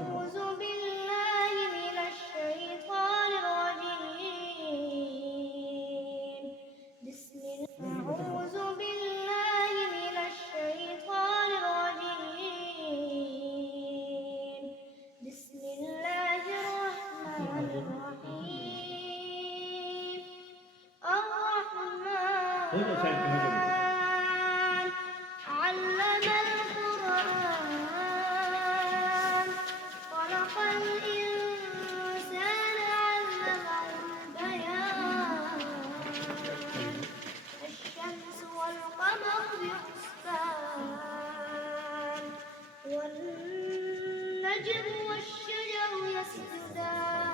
أعوذ بالله من الشيطان الرجيم أعوذ بالله من الشيطان الرجيم بسم الله الرحمن الرحيم الرحمن علم القرآن خلق الإنسان علمه البيان الشمس والقمر بحسبان والنجم والشجر يسجدان